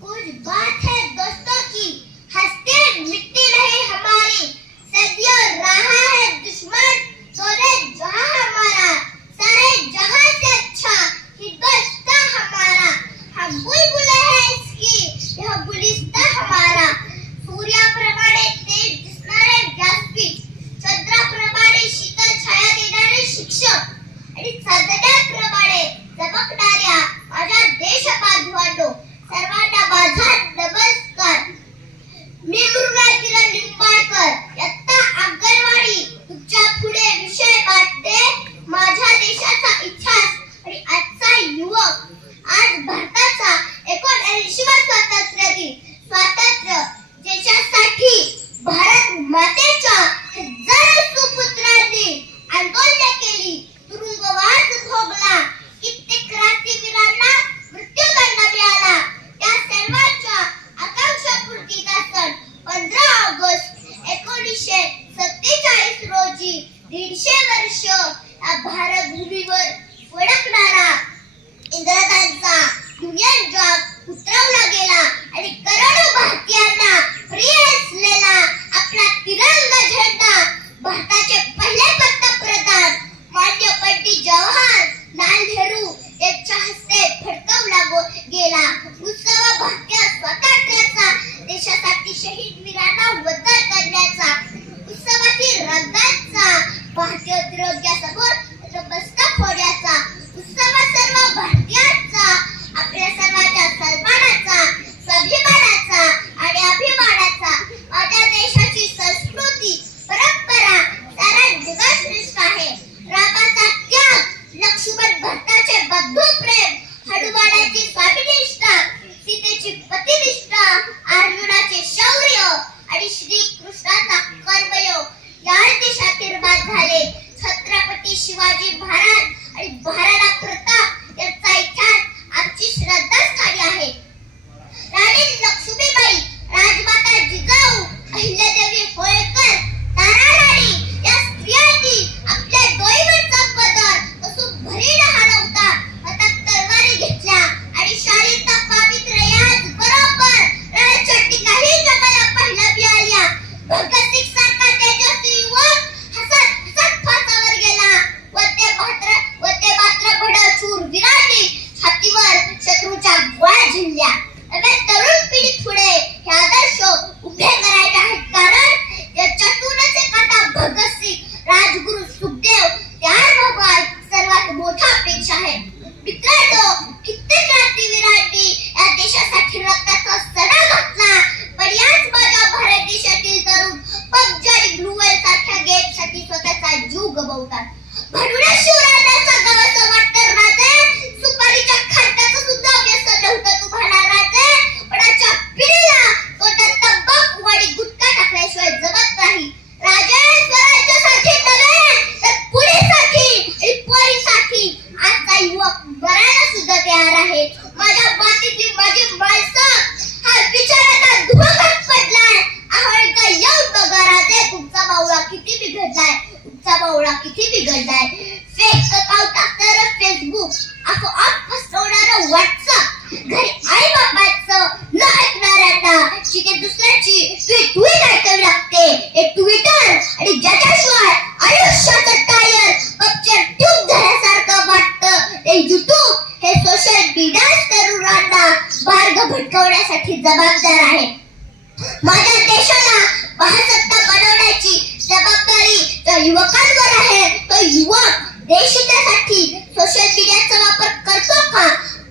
Goodbye. जी दीडशे वर्ष या भारतभूमीवर फडकणारा मावळा किती बिघडलाय? तुमचा मावळा किती बिघडलाय? फेक अकाउंट असणार फेसबुक आपोआप पसरवणार व्हॉट्सअप घरी आई बाबाचं न आता शिके दुसऱ्याची. तुझी ट्विट ऐकावी लागते हे ट्विटर आणि ज्याच्याशिवाय आयुष्याचं टायर पक्चर ट्यूब झाल्यासारखं वाटतं. ते युट्यूब हे सोशल मीडिया तरुणांना मार्ग भटकवण्यासाठी जबाबदार आहे. माझ्या युवकांवर आहे. तो युवक देशहितासाठी सोशल मीडियाचा वापर करतो का?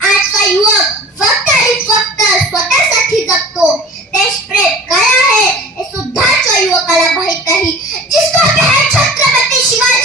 आजचा युवक फक्त आणि फक्त स्वतःसाठी जगतो. देशप्रेम काय आहे? हे सुद्धा युवकाला माहीत नाही. जिसको है छत्रपती शिवाजी.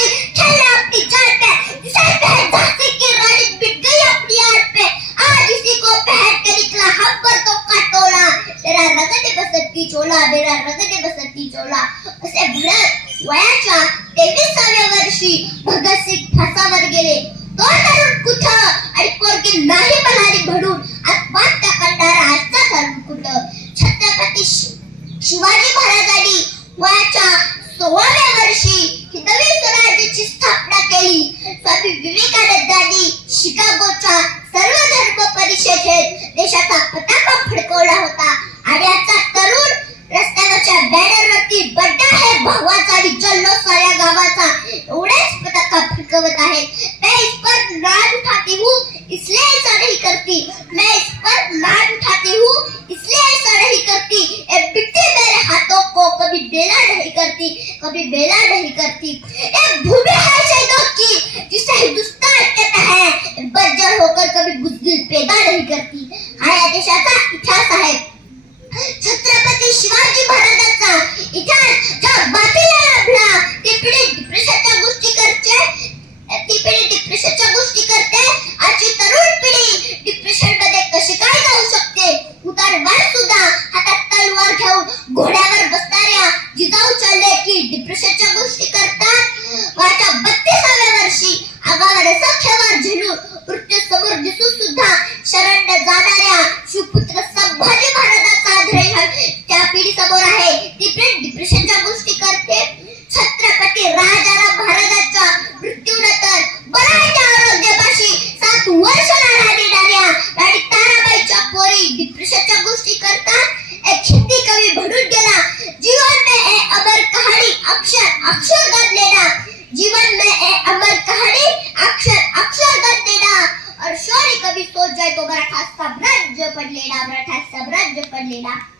तो तरुण कुठं? आणि पोरगी नाही म्हणाली म्हणून. आत्महत्या करणारा आजचा तरुण कुठं? छत्रपती शिवाजी महाराजांनी वयाच्या सोळाव्या वर्षी हिंदवी स्वराज्याची स्थापना केली. स्वामी विवेकानंदांनी शिकागोच्या सर्व धर्म परिषदेत देशाचा पताका फडकवला होता. आणि आजचा तरुण रस्त्यावरच्या बॅनरवरती बड्डा हे भावाचा आणि जल्लो साऱ्या गावाचा. एवढ्याच पताका फडकवत आहे उठाती हूँ इसलिए ऐसा नहीं करती। मैं इस पर लाल उठाती हूँ इसलिए ऐसा नहीं करती। ए बिट्टी मेरे हाथों को कभी बेला नहीं करती कभी बेला नहीं करती। ए भूमि है शहीदों की जिसे हिंदुस्तान कहता है बंजर होकर कभी बुजदिल पैदा नहीं करती हा या देशाचा इतिहास आहे छत्रपती शिवाजी महाराजांचा इतिहास ज्या बातीला लाभला ती पिढी डिप्रेशनच्या गोष्टी करते ती पिढी डिप्रेशनच्या गोष्टी करते आजची तरुण पिढी डिप्रेशनमध्ये कशी काय जाऊ शकते उदाहरण सुद्धा हातात तलवार घेऊन घोड्यावर बसणाऱ्या जिजाऊ चालले की डिप्रेशनच्या गोष्टी करतात. माझ्या बत्तीसाव्या वर्षी आगावर 감사합니다.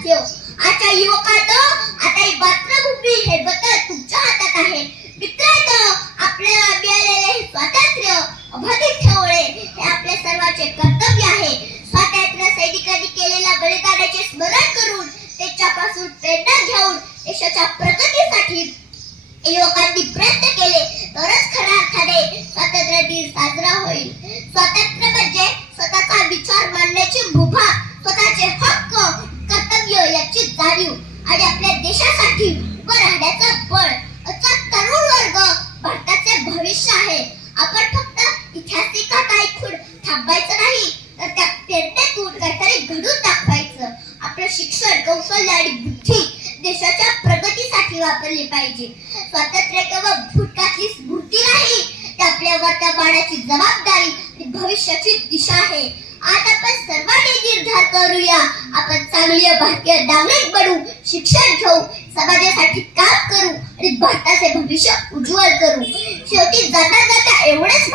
बदल साथियों आजच्या युवकात आता ही मातृभूमी हे बदल तुमच्या हातात आहे. मित्रांनो आपल्याला मिळालेले हे स्वातंत्र्य अबाधित ठेवणे हे आपल्या सर्वांचे कर्तव्य आहे. स्वातंत्र्य सैनिकांनी केलेल्या बलिदानाचे स्मरण करून त्याच्यापासून प्रेरणा घेऊन देशाच्या प्रगतीसाठी युवकांनी प्रयत्न केले. तरच खऱ्या अर्थाने स्वातंत्र्य दिन साजरा होईल. स्वातंत्र्य म्हणजे स्वतःचा विचार मांडण्याची मुभा स्वतःचे जाणीव आणि आपल्या देशासाठी उभं राहण्याचं बळ. असा तरुण वर्ग भारताचे भविष्य आहे. आपण फक्त इतिहासिकात ऐकून थांबायचं नाही तर त्या प्रेरणेतून काहीतरी घडून दाखवायचं. आपलं शिक्षण कौशल्य आणि बुद्धी देशाच्या प्रगतीसाठी वापरली पाहिजे. स्वातंत्र्य केवळ भूतकाळातली स्मृती नाही ती आपल्या त्या बाळाची जबाबदारी आणि भविष्याची दिशा आहे. आज आपण सर्वांनी निर्धार करूया. आपण भारतीय नागरिक बनू शिक्षण घेऊ समाजासाठी काम करू आणि भारताचे भविष्य उज्ज्वल करू. शेवटी जाता जाता एवढेच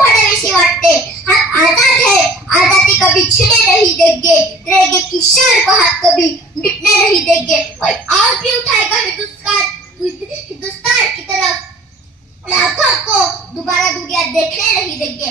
वाटते. हा आजाद है आजादी कभी छिने नहीं देंगे. रहेंगे की को हाथ कभी मिटने नहीं देंगे. कोई आग भी उठाएगा हिंदुस्तान हिंदुस्तान की तरफ. लाखों को दोबारा दुनिया देखने नहीं देंगे.